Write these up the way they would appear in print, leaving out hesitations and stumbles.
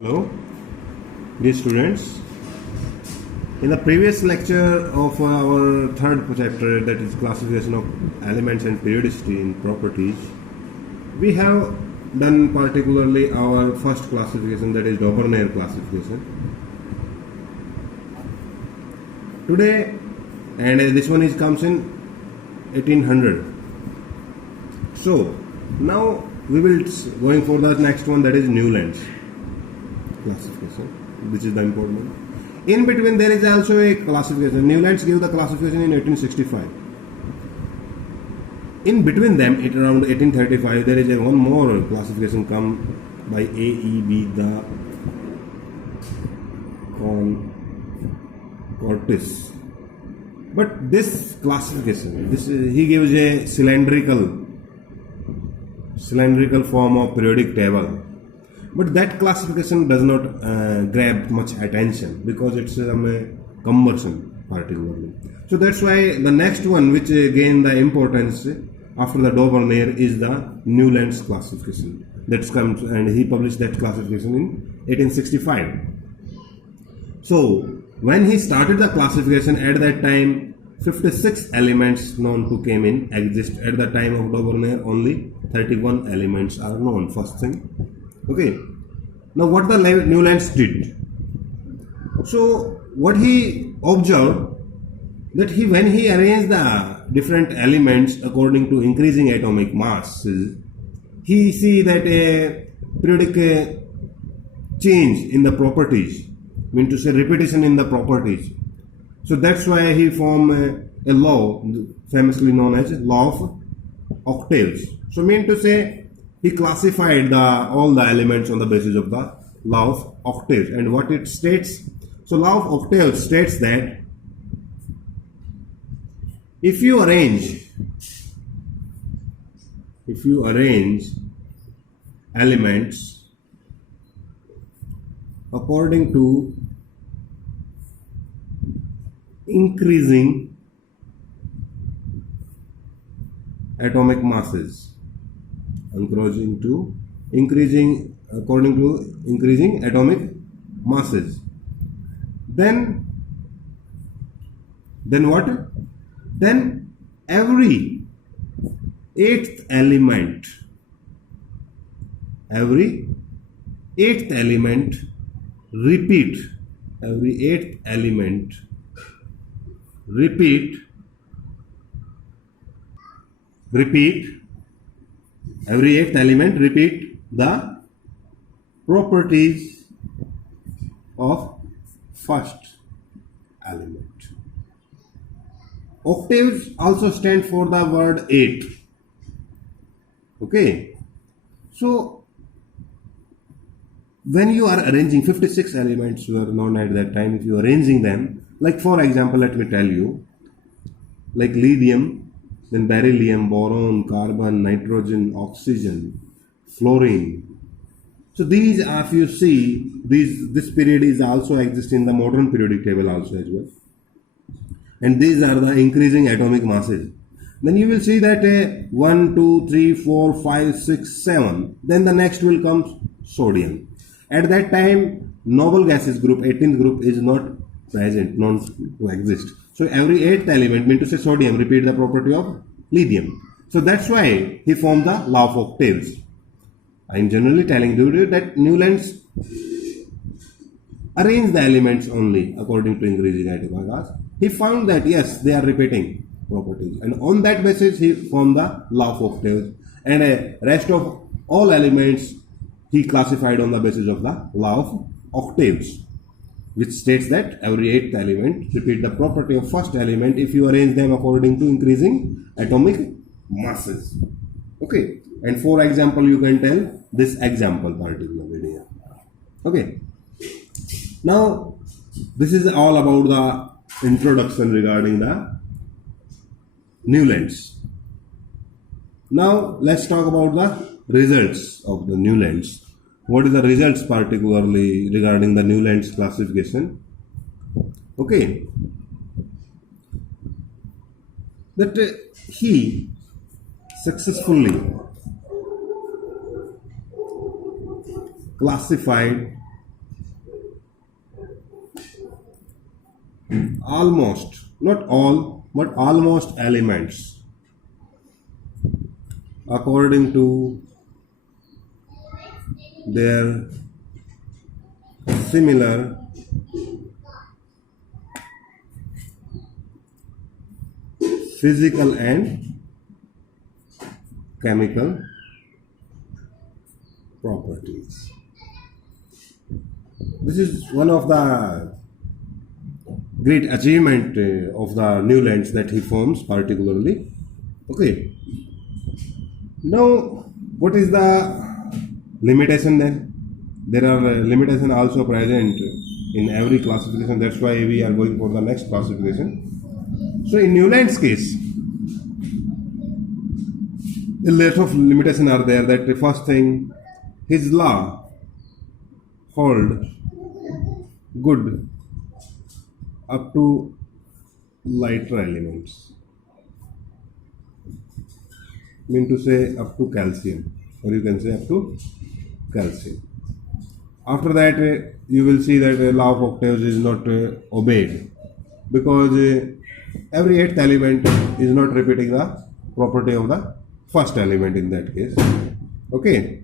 Hello, dear students. In the previous lecture of our third chapter, that is classification of elements and periodicity in properties, we have done particularly our first classification, that is Doppler classification. Today, and this one comes in 1800. So now we will going for the next one, that is Newland's classification, which is the important one. In between there is also a classification. Newlands gave the classification in 1865. In between them, at around 1835, there is a one more classification come by A.E.B. the Cortis. But this classification, he gives a cylindrical form of periodic table. But that classification does not grab much attention because it's cumbersome particularly. So that's why the next one which gained the importance after the Doppler is the Newland's classification. That comes, and he published that classification in 1865. So when he started the classification, at that time 56 elements known to came in exist. At the time of Doppler only 31 elements are known, first thing. Okay, now what the Newlands did? So what he observed, that when he arranged the different elements according to increasing atomic masses, he see that a periodic change in the properties, mean to say repetition in the properties. So that's why he formed a law famously known as law of octaves. So mean to say, he classified all the elements on the basis of the law of octaves. And what it states? So law of octaves states that if you arrange elements according to increasing atomic masses, according to increasing atomic masses, then what? Then every eighth element repeat the properties of first element. Octaves also stand for the word 8. Okay, so when you are arranging 56 elements were known at that time, if you are arranging them, like for example, let me tell you, like lithium, then beryllium, boron, carbon, nitrogen, oxygen, fluorine. So these, if you see, this period is also exist in the modern periodic table also as well. And these are the increasing atomic masses. Then you will see that 1, 2, 3, 4, 5, 6, 7. Then the next will come sodium. At that time, noble gases group, 18th group, is not present, known to exist. So every 8th element, mean to say sodium, repeat the property of lithium. So that's why he formed the law of octaves. I am generally telling you that Newlands arranged the elements only according to increasing atomic mass. He found that yes, they are repeating properties, and on that basis he formed the law of octaves, and rest of all elements he classified on the basis of the law of octaves, which states that every 8th element repeat the property of first element if you arrange them according to increasing atomic masses. Okay, and for example, you can tell this example particularly here. Okay, now this is all about the introduction regarding the Newlands. Now let's talk about the results of the Newlands. What is the results particularly regarding the Newlands classification? Okay, that he successfully classified almost, not all, but almost elements according to their similar physical and chemical properties. This is one of the great achievement of the Newlands that he forms particularly. Okay. Now, what is the limitation then? There are limitations also present in every classification. That's why we are going for the next classification. So, in Newland's case, a lot of limitations are there. That the first thing, his law hold good up to lighter elements. Mean to say up to calcium, or you can say up to calcium. After that, you will see that law of octaves is not obeyed, because every eighth element is not repeating the property of the first element in that case. Okay.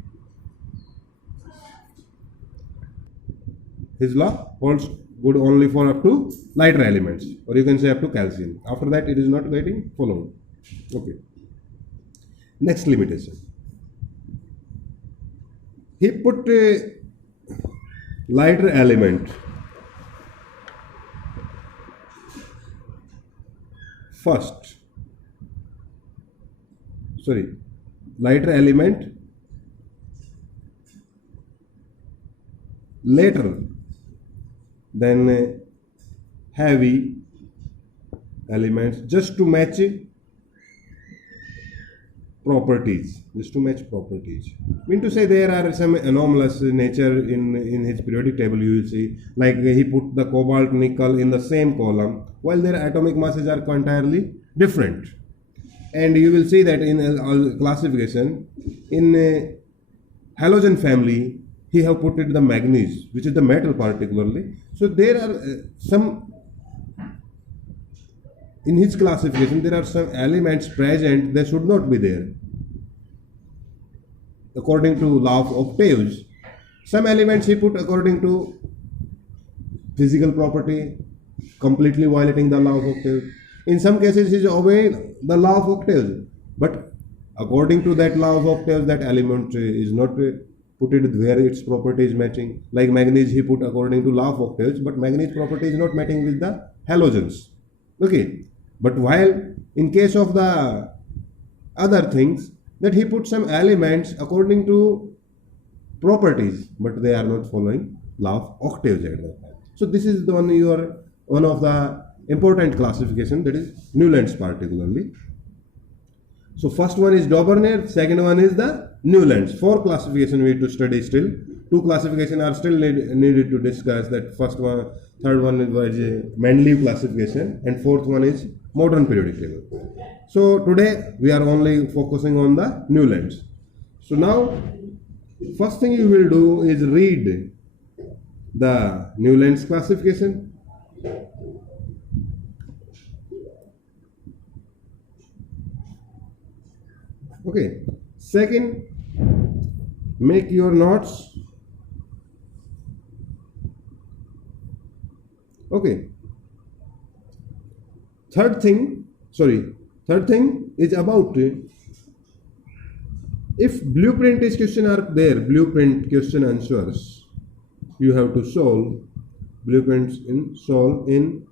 His law holds good only for up to lighter elements, or you can say up to calcium. After that, it is not getting followed. Okay. Next limitation. He put a lighter element first. Lighter element later than heavy elements, just to match properties. Mean to say there are some anomalous nature in his periodic table. You will see, like he put the cobalt nickel in the same column while their atomic masses are entirely different. And you will see that in classification, in halogen family, he have put it the manganese, which is the metal particularly. So there are some, in his classification, there are some elements present they should not be there. According to law of octaves, some elements he put according to physical property, completely violating the law of octaves. In some cases, he is obeying the law of octaves, but according to that law of octaves, that element is not put it where its property is matching. Like manganese, he put according to law of octaves, but manganese property is not matching with the halogens. Okay, but while in case of the other things, that he put some elements according to properties, but they are not following law of octaves at that time. So this is the one of the important classification, that is Newlands particularly. So first one is Daubernet, second one is the Newlands. 4 classification we need to study still. 2 classification are still needed to discuss. That first one, third one was Mendeleev classification, and fourth one is modern periodic table. So today we are only focusing on the Newlands. So now first thing you will do is read the Newlands classification. Okay. Second, make your notes. Okay. Third thing is about if blueprint is question are there, blueprint question answers, you have to solve blueprints in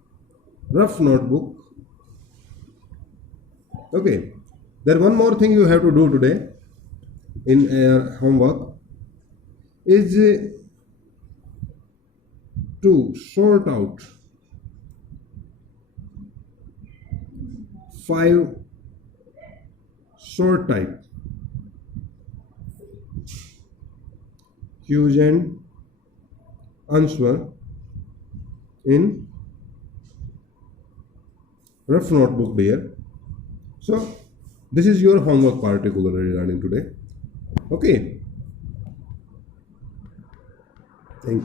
rough notebook. Okay. There one more thing you have to do today in homework is to sort out 5 sort type Hughes and answer in rough notebook there. So this is your homework particularly regarding today. Okay. Thank you.